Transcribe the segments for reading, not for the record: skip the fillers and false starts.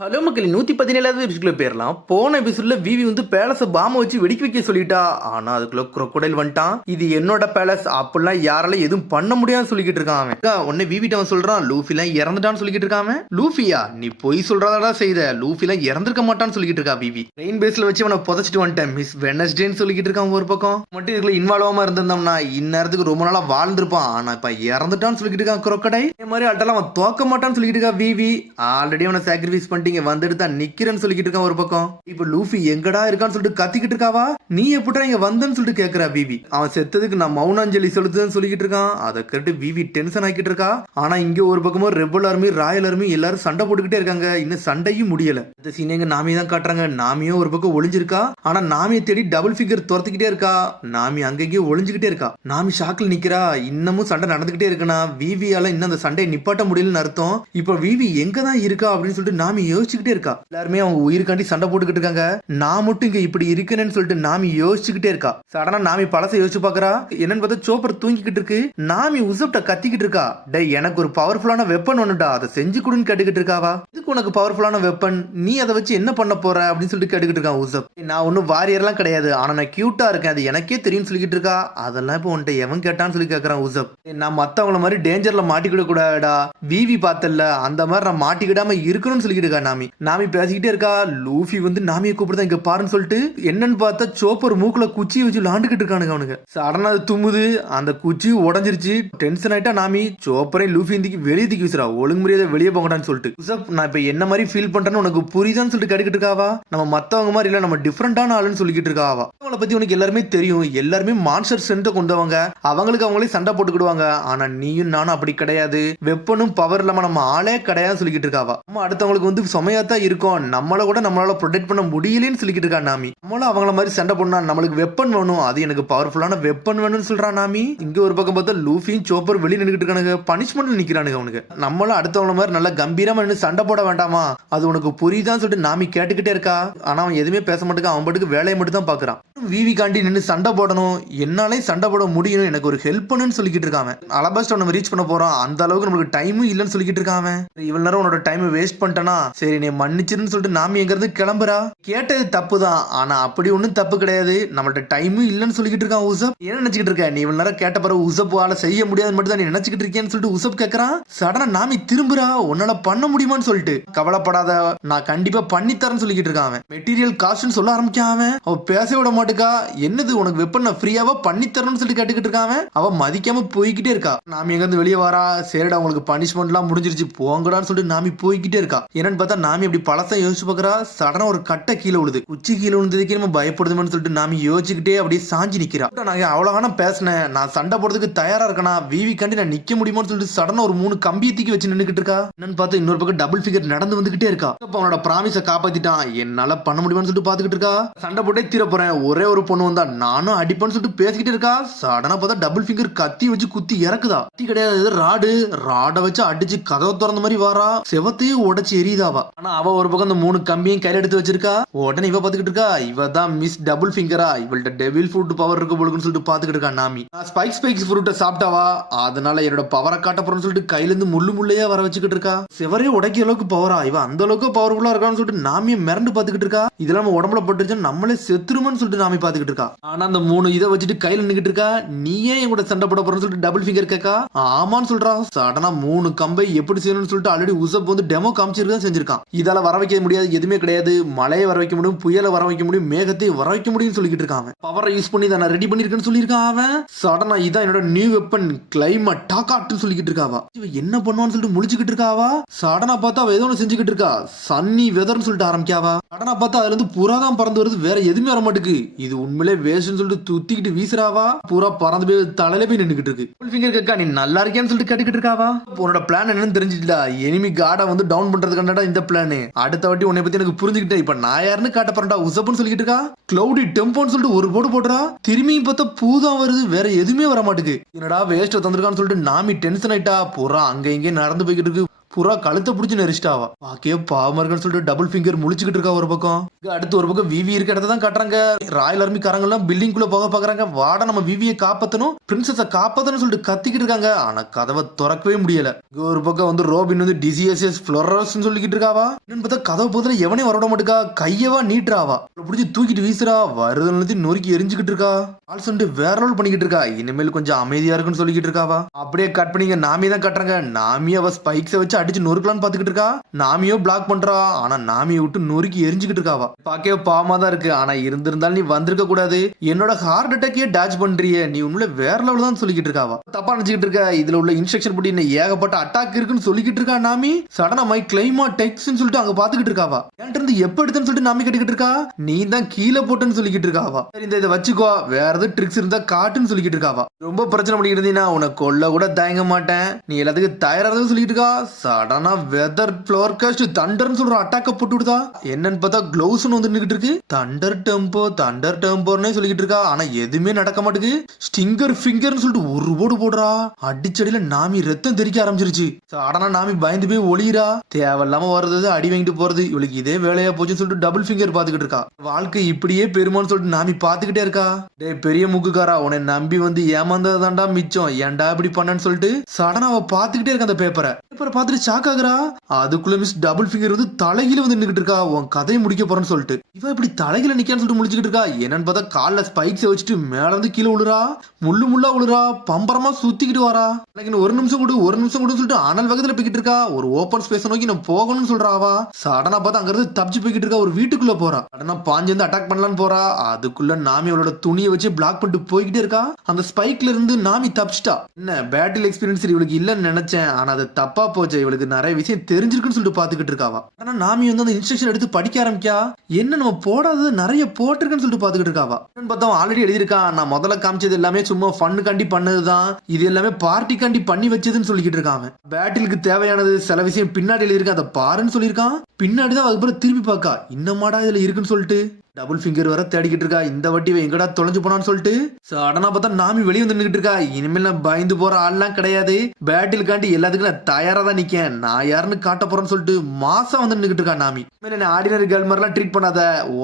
Hello மக்கள் 117வது எபிசோட்ல போயிடலாம். போன எபிசோட்ல விவி வந்து பேலஸ பாம்பை வச்சு வெடிக்க வைக்க சொல்லிட்டா. ஆனா அதுக்குள்ள crocodile வந்துட்டான். இது என்னோட பேலஸ், அப்படிலாம் யாரால எதுவும் பண்ண முடியாதுன்னு சொல்லிக்கிட்டு இருக்கான் அவன். உடனே விவிட்ட அவன் சொல்றான், லூஃபிலாம் இறந்துட்டான்னு சொல்லிக்கிட்டு இருக்கான். லூஃபியா, நீ பொய் சொல்றதா செய்த, லூஃபிலாம் இறந்திருக்க மாட்டான்னு சொல்லிக்கிட்டு இருக்கா விவி. ரெயின் பேஸ்ல வச்சு அவனை புதைச்சிட்டு வந்துட்டேன் மிஸ் வெனஸ்டேன்னு சொல்லிக்கிட்டு இருக்கான். ஒரு பக்கம் மட்டும் இதுக்குள்ள இன்வால்வ் ஆகாம இருந்திருந்தோம்னா இந்நேரத்துக்கு ரொம்ப நாளா வாழ்ந்திருப்பான். ஆனா இப்ப இறந்துட்டான்னு சொல்லிக்கிட்டு இருக்கான் crocodile. இதே மாதிரி அட்டெல்லாம் அவன் தோக்க மாட்டான்னு சொல்லிக்கிட்டு இருக்கா விவி. ஆல்ரெடி அவனை சாக்ரிஃபைஸ் பண்ணிட்டு வந்துட்டு தான் நிக்கிறேன்னு சொல்லிக்கிட்டு இருக்கான் ஒரு பக்கம். இப்ப லூஃபி எங்கடா இருக்கான்னு சொல்லிட்டு கத்திக்கிட்டு இருக்காவா. நீ எப்படா இங்க வந்தன்னு சொல்லிட்டு கேக்குறா விவி. அவன் செத்ததுக்கு நான் மௌனாஞ்சலி செலுத்துன்னு சொல்லிக்கிட்டு இருக்கான். அதை கேட்டு விவி டென்ஷன் ஆக்கிட்டு இருக்கா. ஆனா இங்க ஒரு பக்கமும் ரெபல் ஆர்மி ராயல் ஆர்மி எல்லாரும் சண்டை போட்டுக்கிட்டே இருக்காங்க. இன்னும் சண்டையும் முடியல. இந்த சீன் எங்க நாமி தான் காட்டுறாங்க. நாமியும் ஒரு பக்கம் ஒளிஞ்சிருக்கா. ஆனா நாமியை தேடி டபுள் ஃபிகர் துரத்துக்கிட்டே இருக்கா. நாமி அங்கேயே ஒளிஞ்சுக்கிட்டே இருக்கா. நாமி ஷாக்ல நிக்கிறா. இன்னமும் சண்டை நடந்துகிட்டே இருக்குன்னா விவியால இன்னும் அந்த சண்டையை நிப்பாட்ட முடியலன்னு அர்த்தம். இப்ப விவி எங்கதான் இருக்கா அப்படின்னு சொல்லிட்டு நாமி யோசிச்சுக்கிட்டே இருக்கா. எல்லாருமே அவங்க உயிருக்காண்டி சண்டை போட்டுக்கிட்டு இருக்காங்க. நான் மட்டும் இங்க இப்படி இருக்கேன்னு சொல்லிட்டு நாமி யோசிச்சுக்கிட்டே இருக்கா. சடனா நாமி பழச யோசிச்சு பாக்குறா. என்னன்னு பார்த்தா சோப்பர் தூங்கிக்கிட்டு இருக்கு. நாமி உசப்ட கத்திக்கிட்டு இருக்கா. டே, எனக்கு ஒரு பவர்ஃபுல்லான வெப்பன் ஒண்ணுடா, அதை செஞ்சு கொடுன்னு கேட்டுக்கிட்டு இருக்காவா. இதுக்கு உனக்கு பவர்ஃபுல்லான வெப்பன், நீ அதை வச்சு என்ன பண்ண போற அப்படின்னு சொல்லிட்டு கேட்டுக்கிட்டு இருக்கான் உசப். நான் ஒன்னும் வாரியர்லாம் கிடையாது, ஆனா நான் கியூட்டா இருக்கேன், அது எனக்கே தெரியும் சொல்லிக்கிட்டு இருக்கா. அதெல்லாம் இப்போ உன்ட்ட எவன் கேட்டான்னு சொல்லி கேட்கறான் உசப். நான் மத்தவங்கள மாதிரி டேஞ்சர்ல மாட்டிக்கிட கூடாடா, விவி பார்த்தல அந்த மாதிரி நான் மாட்டிக்கிடாம இருக்கணும்னு சொல்லிக்கிட்டு இருக்கா நாமி. நாமி பேசிக்கிட்டே இருக்கா. லூஃபி வந்து நாமியை கூப்பிடுதான் இங்க பாருன்னு சொல்லிட்டு என்னன்னு பார்த்தா சோப்பர் மூக்குல குச்சி வச்சு விளாண்டுக்கிட்டு இருக்கானுங்க அவனுக்கு. சடனா அது தும்முது. அந்த குச்சி உடஞ்சிருச்சு. டென்ஷன் ஆயிட்டா நாமி சோப்பரை லூஃபி இந்திக்கு வெளியே தூக்கி வீசுறா. ஒழுங்கு முறையை வெளியே போங்கடான்னு சொல்லிட்டு. நான் இப்ப என்ன மாதிரி ஃபீல் பண்றேன்னு உனக்கு புரியுதான்னு சொல்லிட்டு கேட்டுக்கிட்டு இருக்காவா. நம்ம மத்தவங்க மாதிரி இல்ல, நம்ம டிஃபரெண்டான ஆளுன்னு சொல்லிக்கிட்டு இருக்காவா. அவங்கள பத்தி உனக்கு எல்லாருமே தெரியும். எல்லாருமே மான்ஸ்டர் ஸ்ட்ரென்த் கொண்டவங்க, அவங்களுக்கு அவங்களே சண்டை போட்டுக்கிடுவாங்க. ஆனா நீயும் நானும் அப்படி கிடையாது. வெப்பனும் பவர் இல்லாம நம்ம ஆளே கிடையாதுன்னு சொல்லிக்கிட்டு இருக்காவா. நம்ம அடுத்தவங்களுக்கு வந்து சுமையாத்தான் இருக்கும், நம்மள கூட நம்மளால ப்ரொடெக்ட் பண்ண முடியலன்னு சொல்லிக்கிட்டு இருக்கா நாமி. நம்மளும் அவங்கள மாதிரி சண்டை பண்ணா நம்மளுக்கு வெப்பன் வேணும், அது எனக்கு பவர்ஃபுல்லான வெப்பன் வேணும்னு சொல்றா நாமி. இங்க ஒரு பக்கம் பார்த்தா லூஃபியும் சோப்பர் வெளியே நின்னுக்கிட்டு இருக்கானுங்க. பனிஷ்மெண்ட் நிக்கிறானுங்க அவனுக்கு. நம்மளும் அடுத்தவங்கள மாதிரி நல்லா கம்பீரமா நின்று சண்டை போட வேண்டாமா, அது உனக்கு புரியுதான்னு சொல்லிட்டு நாமி கேட்டுக்கிட்டே இருக்கா. ஆனா அவன் எதுவுமே பேச மாட்டேங்க. அவன் பாட்டுக்கு வேலையை மட்டும் தான் பாக்குறான். விவி காண்டி நின்று சண்டை போடணும், என்னாலே சண்டை போட முடியும், எனக்கு ஒரு ஹெல்ப் பண்ணுன்னு சொல்லிக்கிட்டு இருக்கான். அலபாஸ்ட் நம்ம ரீச் பண்ண போறோம், அந்த அளவுக்கு நம்மளுக்கு டைமும் இல்லைன்னு சொல்லிக்கிட்டு இருக்கான். இவ்வளவு நேரம் உன்னோட டைம் வேஸ்ட் பண்ணிட்டனா, சரி நீ மன்னிச்சிருன்னு சொல்லிட்டு நாமி எங்க இருந்து கிளம்புறா. கேட்டது தப்பு தான், ஆனா அப்படி ஒன்னும் தப்பு கிடையாது. நம்மள்ட்ட டைமும் இல்லைன்னு சொல்லிக்கிட்டு இருக்கான் உசப். என்ன நினைச்சுக்கிட்டு இருக்க நீ? இவ்வளவு நேரம் கேட்ட பிறகு உசப்பால செய்ய முடியாது மட்டும் தான் நீ நினைச்சுக்கிட்டு இருக்கேன்னு சொல்லிட்டு உசப் கேட்கறான். சடனா நாமி திரும்புறா. உன்னால பண்ண முடியுமான்னு சொல்லிட்டு. கவலைப்படாத, நான் கண்டிப்பா பண்ணித்தரேன்னு சொல்லிக்கிட்டு இருக்கான். மெட்டீரியல் காஸ்ட்னு சொல்ல ஆரம்பிக்காம அவ பேச விட மாட்டுக்கா. என்னது உனக்கு வெப்பன் நான் ஃப்ரீயாவா பண்ணித்தரணும்னு சொல்லிட்டு கேட்டுக்கிட்டு இருக்கான். அவ மதிக்காம போய்கிட்டே இருக்கா. நாமி எங்க இருந்து வெளியே வரா. சரிடா உங்களுக்கு பனிஷ்மெண்ட் எல்லாம் முடிஞ்சிருச்சு போங்கடான்னு சொல்லிட்டு நாமி போய்கிட்டே இருக்கா. என்னன்னு பார்த்தா நாமி அப்படி பழச யோசிச்சு பாக்குறா. சடனா ஒரு கட்டை கீழே விழுது. உச்சி கீழே விழுந்ததுக்கே நம்ம பயப்படுதுன்னு சொல்லிட்டு நாமி யோசிச்சுக்கிட்டே அப்படியே சாஞ்சி நிக்கிறா. நான் அவ்வளவு பேசினேன், நான் சண்டை போடுறதுக்கு தயாரா இருக்கனா, விவி கண்டி நான் நிக்க முடியுமான்னு சொல்லிட்டு சடனா ஒரு 3 கம்பியை தூக்கி வச்சு நின்னுக்கிட்டு இருக்கா. என்னன்னு பார்த்தா இன்னொரு பக்கம் டபுள் ஃபிகர் நடந்து வந்துகிட்டே இருக்கா. அவனோட ப்ராமிஸை காப்பாத்திட்டான். என்னால பண்ண முடியுமான்னு சொல்லிட்டு பாத்துக்கிட்டு இருக்கா. சண்டை போட்டே தீர போறேன், ஒரே ஒரு பொண்ணு வந்தா நானும் அடிப்பேன்னு சொல்லிட்டு பேசிக்கிட்டு இருக்கா. சடனா பார்த்தா டபுள் ஃபிங்கர் கத்தி வச்சு குத்தி இறக்குதா. கத்தி கிடையாது, ராடை வச்சு அடிச்சு கதவை திறந்த மாதிரி வாரா. செவத்தையும் உடைச்சு எரியுதாவா. ஆனா அவ ஒரு பக்கம் அந்த 3 கம்பியும் கையில எடுத்து வச்சிருக்கா. உடனே இவ பாத்துக்கிட்டு இருக்கா. இவ தான் மிஸ் டபுள் ஃபிங்கரா, இவள்கிட்ட டெவில் ஃப்ரூட் பவர் இருக்கு போலுக்குன்னு சொல்லிட்டு பாத்துக்கிட்டு இருக்கா நாமி. ஸ்பைக்ஸ் ஃப்ரூட்டை சாப்பிட்டாவா, அதனால என்னோட பவரை காட்ட போறேன்னு சொல்லிட்டு கையில இருந்து முள்ளையா வர வச்சுக்கிட்டு இருக்கா. செவரே உடைக்கிற அளவுக்கு பவரா, இவ அந்த அளவுக்கு பவர்ஃபுல்லா இருக்கான்னு சொல்லிட்டு நாமியை மிரண்டு பாத்துக்கிட்டு இருக்கா. இதெல்லாம் நம்ம உடம்புல பட்டுருச்சு நம்மளே செத்துருமான்னு சொல்லிட்டு நாமி பாத்துக்கிட்டு இருக்கா. ஆனா அந்த 3 இதை வச்சுட்டு கையில நின்னுக்கிட்டு இருக்கா. நீ ஏன் என் கூட சண்டை போட போறேன்னு சொல்லிட்டு டபுள் ஃபிங்கர் கேட்கா. ஆமான்னு சொல்றா. சடனா 3 கம்பை எப்படி செய்யணும்னு சொல்லிட்டு ஆல்ரெடி உசப் வந்து டெமோ காமிச்சிருக்கா செஞ்சிருக்கான். இதால வர வைக்க முடியாது எதுவுமே கிடையாது. மழையை வர வைக்க முடியும், புயலை வர வைக்க முடியும், மேகத்தை வர வைக்க முடியும்னு சொல்லிக்கிட்டு இருக்கான். பவரை யூஸ் பண்ணி தான் ரெடி பண்ணிருக்கேன்னு சொல்லியிருக்கான் அவன். சடனா இதான் என்னோட நியூ வெப்பன் கிளைமேட் டாக்காட்னு சொல்லிக்கிட்டு இருக்காவா. என்ன பண்ணுவான்னு சொல்லிட்டு முழிச்சுக்கிட்டு இருக்காவா. சடனா பார்த்தா அவ ஏதோ ஒன்று செஞ்சுக்கிட்டு இருக்கா. சன்னி வெதர்னு சொல்லிட்டு ஆரம்பிக்காவா. சடனா பார்த்தா அதுல இருந்து புறா தான் பறந்து வருது, வேற எதுவுமே வர மாட்டுக்கு. இது உண்மையிலே வேஸ்ட்னு சொல்லிட்டு துத்திக்கிட்டு வீசுறாவா. பூரா பறந்து போய் தலையில போய் நின்னுக்கிட்டு இருக்கு. ஃபிங்கர் கேட்கா, நீ நல்லா இருக்கேன்னு சொல்லிட்டு கேட்டுக்கிட்டு இருக்காவா. உன்னோட பிளான் என்னன்னு தெரிஞ்சுட்டா. எனிமி காடை வந்து டவுன் பண்றதுக்காண்டா இந்த பிளான். அடுத்த வாட்டி உன்னை பத்தி எனக்கு புரிஞ்சுக்கிட்டேன். இப்ப நான் யாருன்னு காட்ட போறேன்டா உசப்னு சொல்லிக்கிட்டு இருக்கா. கிளவுடி டெம்போன்னு சொல்லிட்டு ஒரு போட்டு போடுறா. திரும்பியும் பார்த்தா பூதான் வருது, வேற எதுவுமே வர மாட்டுக்கு. என்னடா வேஸ்ட் தந்திருக்கான்னு சொல்லிட்டு நாமி டென்ஷன் ஆயிட்டா. பூரா அங்க இங்கே நடந்து போய்கிட்டு இருக்கு. புறா கழுத்தை பிடிச்சி நெரிச்சிட்டாவா. பாக்கே பாவமா இருக்குன்னு சொல்லிட்டு டபுள் ஃபிங்கர் முழிச்சுக்கிட்டு இருக்கா ஒரு பக்கம். அடுத்து ஒரு பக்கம் விவி இருக்க இடத்த தான் காட்டுறாங்க. ராயல் ஆர்மிக்காரங்க எல்லாம் பில்டிங் குள்ள போக பாக்குறாங்க. வாட நம்ம விவியை காப்பாத்தணும், பிரின்சஸ காப்பாத்தணும் சொல்லிட்டு கத்திக்கிட்டு இருக்காங்க. ஆனா கதவை திறக்கவே முடியல. ஒரு பக்கம் வந்து ரோபின் வந்து டிசிஎஸ்எஸ் ஃப்ளோரஸ் சொல்லிக்கிட்டு இருக்காவா. இன்னும் பார்த்தா கதவை போதுல எவனே வரவிட மாட்டுக்கா. கையவா நீட்டுறாவா, பிடிச்சி தூக்கிட்டு வீசுறா. வருதல் நொறுக்கி எரிஞ்சுக்கிட்டு இருக்கா. ஆல்சோ வேற ரோல் பண்ணிக்கிட்டு இருக்கா. இனிமேல் கொஞ்சம் அமைதியா இருக்குன்னு சொல்லிக்கிட்டு இருக்காவா. அப்படியே கட் பண்ணிங்க நாமி தான் கட்டுறாங்க. நாமி அவ ஸ்பைக்ஸை வச்சு அடிச்சு நொறுக்கலான்னு பாத்துக்கிட்டு இருக்கா. நாமியோ பிளாக் பண்றா. ஆனா நாமியை விட்டு நொறுக்கி எரிஞ்சுக்கிட்டு இருக்காவா. பாக்கவே பாவமா தான் இருக்கு. ஆனா இருந்திருந்தாலும் நீ வந்திருக்க கூடாது. என்னோட ஹார்ட் அட்டாக்கே டாச் பண்றிய, நீ உண்மையில வேற லெவல் தான் சொல்லிக்கிட்டு இருக்காவா. தப்பா நினைச்சுக்கிட்டு இருக்க. இதுல உள்ள இன்ஸ்ட்ரக்ஷன் படி என்ன ஏகப்பட்ட அட்டாக் இருக்குன்னு சொல்லிக்கிட்டு இருக்கா. நாமி சடனா மை கிளைமா டெக்ஸ் சொல்லிட்டு அங்க பாத்துக்கிட்டு இருக்காவா. என்கிட்ட இருந்து எப்ப எடுத்தேன்னு சொல்லிட்டு நாமி கேட்டுக்கிட்டு இருக்கா. நீ தான் கீழே போட்டுன்னு சொல்லிக்கிட்டு இருக்காவா. சரி இந்த இதை வச்சுக்கோ, வேற ஏதாவது ட்ரிக்ஸ் இருந்தா காட்டுன்னு சொல்லிக்கிட்டு இருக்காவா. ரொம்ப பிரச்சனை பண்ணிக்கிட்டு இருந்தீங்கன்னா உனக்கு கொல்ல கூட தயங்க மாட்டேன், நீ எல்லாத்துக்கும் தயாராக சொல்லிட்டு இருக்கா. சடனா வெதர் ஃப்ளோர் காஸ்ட் தண்டர்னு சொல்ற அட்டாக்க போட்டு விடுதா. என்னன்னு பார்த்தா க்ளவுஸ் வந்து நின்னுட்டு இருக்கு. தண்டர் டெம்போர்னே சொல்லிக்கிட்டு இருக்கா. ஆனா எதுவுமே நடக்க மாட்டேங்குது. ஸ்டிங்கர் ஃபிங்கர்னு சொல்லிட்டு ஒரு போடு போடுறா. அடிச்சடியில நாமி ரத்தம் தெரிக்க ஆரம்பிச்சிருச்சு. சடனா நாமி பயந்து போய் ஒளிரா. தேவையில்லாம வர்றது அடி வாங்கிட்டு போறது இவளுக்கு இதே வேலையா போச்சுன்னு சொல்லிட்டு டபுள் ஃபிங்கர் பாத்துக்கிட்டு இருக்கா. வாழ்க்கை இப்படியே பெருமான்னு சொல்லிட்டு நாமி பாத்துக்கிட்டே இருக்கா. டே பெரிய மூக்குக்காரா, உன்னை நம்பி வந்து ஏமாந்ததாண்டா மிச்சம், ஏன்டா இப்படி பண்ணன்னு சொல்லிட்டு சடனா அவ பாத்துக்கிட்டே இருக்க. அந்த பேப்பரை பார்த்துட்டு ஷாக் ஆகுறா. அதுக்குள்ள மிஸ் டபுள் ஃபிங்கர் வந்து தலையில வந்து நின்னுட்டு இருக்கா. உன் கதையை முடிக்க போறேன்னு சொல்லிட்டு இவ இப்படி தலையில நிக்கான்னு சொல்லிட்டு முடிச்சுக்கிட்டு இருக்கா. என்னன்னு பார்த்தா கால்ல ஸ்பைக்ஸ் வச்சுட்டு மேல இருந்து கீழே விழுறா. முள்ளா விழுறா. பம்பரமா சுத்திக்கிட்டு வரா. எனக்கு ஒரு நிமிஷம் கூட சொல்லிட்டு அனல் வகத்துல போய்கிட்டு இருக்கா. ஒரு ஓப்பன் ஸ்பேஸ் நோக்கி நான் போகணும்னு சொல்றாவா. சடனா பார்த்தா அங்க இருந்து தப்பிச்சு போய்கிட்டு இருக்கா. ஒரு வீட்டுக்குள்ள போறா. சடனா பாஞ்சு வந்து அட்டாக் பண்ணலான்னு போறா. அதுக்குள்ள நாமி அவளோட துணியை வச்சு பிளாக் பண்ணிட்டு போய்கிட்டே இருக்கா. அந்த ஸ்பைக்ல இருந்து நாமி தப்பிச்சிட்டா. என்ன பேட்டில் எக்ஸ்பீரியன்ஸ் இவளுக்கு இல்லன்னு நினைச்சேன், ஆனா அது தப்பா போச்சு. இவளுக்கு நிறைய விஷயம் தெரிஞ்சிருக்குன்னு சொல்லிட்டு பாத்துக்கிட்டு இருக்காவா. ஆனா நாமி வந்து அந்த இன்ஸ்ட்ரக்ஷன் எடுத்து படிக்க ஆரம்பிக்கா. என்ன நம்ம போடாதது நிறைய போட்டிருக்குன்னு சொல்லிட்டு பாத்துக்கிட்டு இருக்காவா. பார்த்தா ஆல்ரெடி எழுதியிருக்கா. நான் முதல்ல காமிச்சது எல்லாமே சும்மா ஃபன்னுக்காண்டி பண்ணதுதான், இது எல்லாமே பார்ட்டிக்காண்டி பண்ணி வச்சதுன்னு சொல்லிக்கிட்டு இருக்காங்க. பேட்டிலுக்கு தேவையானது சில விஷயம் பின்னாடி எழுதியிருக்கா, அதை பாருன்னு சொல்லியிருக்கான். பின்னாடிதான் அதுக்கப்புறம் திருப்பி பார்க்கா. இன்னமாடா இதுல இருக்குன்னு சொல்லிட்டு டபுள் ஃபிங்கர் வர தேடிக்கிட்டு இருக்கா. இந்த வட்டி எங்கடா தொலைஞ்சு போனான்னு சொல்லிட்டு சடனா பார்த்தா நாமி வெளியே வந்து நின்னுட்டு இருக்கா. இனிமேல் நான் பயந்து போற ஆள்லாம் கிடையாது, பேட்டிலுக்காண்டி எல்லாத்துக்கும் நான் தயாரா தான் நிக்கேன், நான் யாருன்னு காட்ட போறேன்னு சொல்லிட்டு மாசம் வந்து நின்னுட்டு இருக்கா. நாமி ஆர்டினரி கேர்ள் மாதிரிலாம் ட்ரீட் பண்ணாத,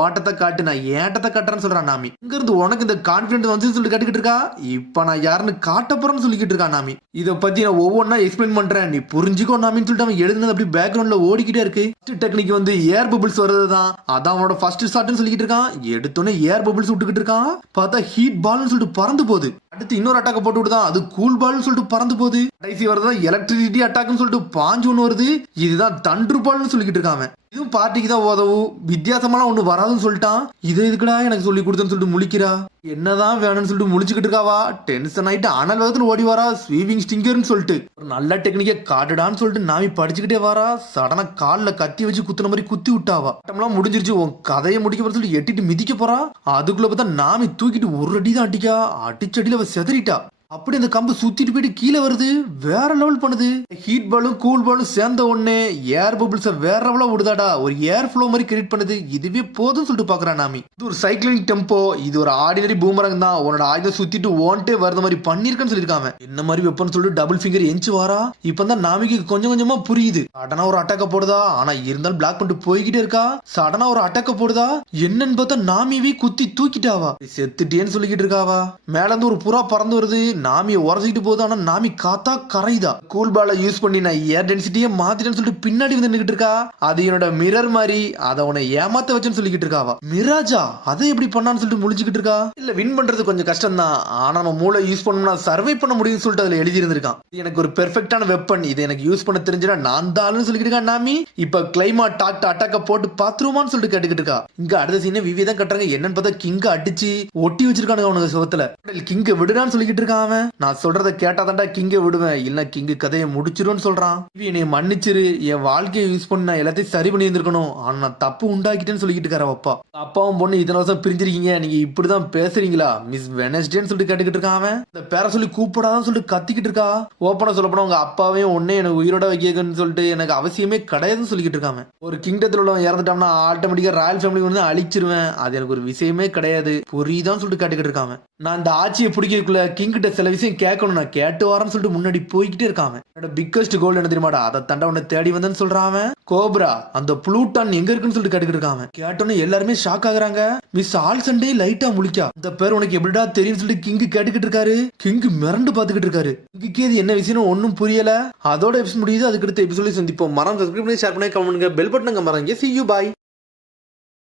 ஓட்டத்தை காட்டு, நான் ஏட்டத்தை காட்டுறேன்னு சொல்றான். நாமி இங்க இருந்து உனக்கு இந்த கான்பிடன்ஸ் வந்து சொல்லிட்டு கேட்டுக்கிட்டு இருக்கா. இப்ப நான் யாருன்னு காட்ட போறேன்னு சொல்லிக்கிட்டு இருக்கா. நாமி இதை பத்தி நான் ஒவ்வொன்னா எக்ஸ்பிளைன் பண்றேன், நீ புரிஞ்சுக்கோ நாமின்னு சொல்லிட்டு அவன் எழுதுனது அப்படி பேக்ரவுண்ட்ல ஓடிக்கிட்டே இருக்கு. டெக்னிக் வந்து ஏர் பபிள்ஸ் வருதுதான், அதான் அவனோட ஃபர்ஸ்ட் ஸ்டார்ட்னு சொல்லிக்கிட்டு இருக்கான். எடுத்தோன்னே ஏர் பபிள்ஸ் விட்டுக்கிட்டு இருக்கான். பார்த்தா ஹீட் பால்னு சொல்லிட்டு பறந்து போகுது. அடுத்து இன்னொரு அட்டாக் போட்டு விடுதான், அது கூல் பால்னு சொல்லிட்டு பறந்து போகுது. கடைசி வரதான் எலக்ட்ரிசிட்டி அட்டாக்னு சொல்லிட்டு பாஞ்சு ஒண்ணு வருது. இதுதான் தண்டர் பால்னு சொல்லிக்கிட்டு இருக்காங்க. இதுவும் பார்ட்டிக்கு தான் உதவும், வித்தியாசமான ஒண்ணு வராதுன்னு சொல்லிட்டான். இது எதுக்குடா எனக்கு சொல்லி கொடுத்தேன்னு சொல்லிட்டு முழிக்கிறா. என்னதான் வேணும்னு சொல்லிட்டு முழிச்சுக்கிட்டு இருக்காவா. டென்ஷன் ஆயிட்டு அனல் வேகத்துல ஓடி வரா. ஸ்வீவிங் ஸ்டிங்கர்னு சொல்லிட்டு ஒரு நல்ல டெக்னிக்கை காட்டுடான்னு சொல்லிட்டு நாமி படிச்சுக்கிட்டே வரா. சடனா கால்ல கத்தி வச்சு குத்துன மாதிரி குத்தி விட்டாவா. ஆட்டம்லாம் முடிஞ்சிருச்சு, உன் கதையை முடிக்க போற சொல்லி எட்டிட்டு மிதிக்க போறா. அதுக்குள்ள பார்த்தா நாமி தூக்கிட்டு ஒரு அடி தான் அடிக்கா. அடிச்சடியில அவ செதறிட்டா. அப்படி அந்த கம்பு சுத்திட்டு போயிட்டு கீழே வருது. வேற லெவல் பண்ணுது. ஹீட் பாலும் கூல் பாலும் சேர்ந்த உடனே ஏர் பபிள்ஸ் வேற லெவலா விடுதாடா. ஒரு ஏர் ஃப்ளோ மாதிரி கிரியேட் பண்ணுது. இதுவே போதும் சொல்லிட்டு பாக்குறான் நாமி. இது ஒரு சைக்கிளிங் டெம்போ, இது ஒரு ஆர்டினரி பூமரங் தான். உன்னோட ஆயுதம் சுத்திட்டு ஓன்ட்டே வரது மாதிரி பண்ணிருக்கேன்னு சொல்லிருக்காங்க. என்ன மாதிரி வெப்பன்னு சொல்லிட்டு டபுள் ஃபிங்கர் எஞ்சி வாரா. இப்பதான் நாமிக்கு கொஞ்சம் கொஞ்சமா புரியுது. சடனா ஒரு அட்டாக்க போடுதா. ஆனா இருந்தாலும் பிளாக் பண்ணிட்டு போய்கிட்டே இருக்கா. சடனா ஒரு அட்டாக்க போடுதா. என்னன்னு பார்த்தா நாமியவே குத்தி தூக்கிட்டாவா. செத்துட்டேன்னு சொல்லிக்கிட்டு இருக்காவா. மேல இருந்து ஒரு புறா பறந்து வருது. நாமியை உரசிட்டு போகுது. ஆனா நாமி காத்தா கரைதா. கூல் பால யூஸ் பண்ணி நான் ஏர் டென்சிட்டியே மாத்திட்டேன்னு சொல்லிட்டு பின்னாடி வந்து நின்னுட்டு இருக்கா. அது என்னோட மிரர் மாதிரி, அதை உன்னை ஏமாத்த வச்சுன்னு சொல்லிக்கிட்டு இருக்காவா. மிராஜா அதை எப்படி பண்ணான்னு சொல்லிட்டு முழிச்சுக்கிட்டு இருக்கா. இல்ல வின் பண்றது கொஞ்சம் கஷ்டம் தான், ஆனா நம்ம மூளை யூஸ் பண்ணோம்னா சர்வை பண்ண முடியும்னு சொல்லிட்டு அதுல எழுதி இருந்திருக்கான். எனக்கு ஒரு பெர்ஃபெக்டான வெப்பன், இதை எனக்கு யூஸ் பண்ண தெரிஞ்சுனா நான் தான் சொல்லிக்கிட்டு இருக்கா. நாமி இப்ப கிளைமா டாக்ட் அட்டாக்க போட்டு பாத்துருமான்னு சொல்லிட்டு கேட்டுக்கிட்டு இருக்கா. இங்க அடுத்த சீனை விவி தான் கட்டுறாங்க. என்னன்னு பார்த்தா கிங்க அடிச்சு ஒட்டி வச்சிருக்கானுங்க அவனுக்கு சுவத்துல. கிங்க விடுறான்னு சொல்லிக்கிட்டு இருக்கான். அவன் நான் சொல்றதை கேட்டாதான்டா கிங்க விடுவேன், இல்ல கிங்கு கதையை முடிச்சிருன்னு சொல்றான். என்னை மன்னிச்சிரு, என் வாழ்க்கையை யூஸ் பண்ணி நான் எல்லாத்தையும் சரி பண்ணி இருந்திருக்கணும், ஆனா நான் தப்பு உண்டாக்கிட்டேன்னு சொல்லிக்கிட்டு இருக்காரு அப்பா. அப்பாவும் பொண்ணு இத்தனை வருஷம் பிரிஞ்சிருக்கீங்க, நீங்க இப்படிதான் பேசுறீங்களா மிஸ் வெனஸ்டேன்னு சொல்லிட்டு கேட்டுக்கிட்டு இருக்கான். அவன் இந்த பேரை சொல்லி கூப்பிடாதான் சொல்லிட்டு கத்திக்கிட்டு இருக்கா. ஓப்பனா சொல்ல போனா உங்க அப்பாவையும் ஒன்னே எனக்கு உயிரோட வைக்கன்னு சொல்லிட்டு எனக்கு அவசியமே கிடையாதுன்னு சொல்லிக்கிட்டு இருக்காங்க. ஒரு கிங்டத்துல உள்ளவன் இறந்துட்டோம்னா ஆட்டோமேட்டிக்கா ராயல் ஃபேமிலி வந்து அழிச்சிருவேன், அது எனக்கு ஒரு விஷயமே கிடையாது, புரியுதான்னு சொல்லிட்டு கேட்டுக்கிட்டு இருக்காங்க. நான் இந்த ஆட்சியை பிடிக்கிறதுக்குள்ள கிங்கிட்ட சில விஷயம் கேட்கணும், நான் கேட்டு வரேன்னு சொல்லிட்டு முன்னாடி போய்கிட்டே இருக்கான். என்னோட பிக்கஸ்ட் கோல் என்ன தெரியுமாடா, அதை தண்டா உன்னை தேடி வந்தேன்னு சொல்றான். கோப்ரா அந்த ப்ளூட்டான் எங்க இருக்குன்னு சொல்லிட்டு கேட்டுக்கிட்டு இருக்காங்க. கேட்டோன்னு எல்லாருமே ஷாக் ஆகுறாங்க. மிஸ் ஆல் சண்டே லைட்டா முழிக்கா, இந்த பேர் உனக்கு எப்படிடா தெரியும் சொல்லிட்டு கிங் கேட்டுக்கிட்டு இருக்காரு. கிங் மிரண்டு பாத்துக்கிட்டு இருக்காரு. கிங்குக்கு இது என்ன விஷயம் ஒன்னும் புரியல. அதோட எபிசோட் முடியுது. அதுக்கு அடுத்த எபிசோட சந்திப்போம். மறந்து சப்ஸ்கிரைப் பண்ணி ஷேர் பண்ணி கமெண்ட் பண்ணுங்க. பெல் பட்டனுங்க மறங்க. See you bye.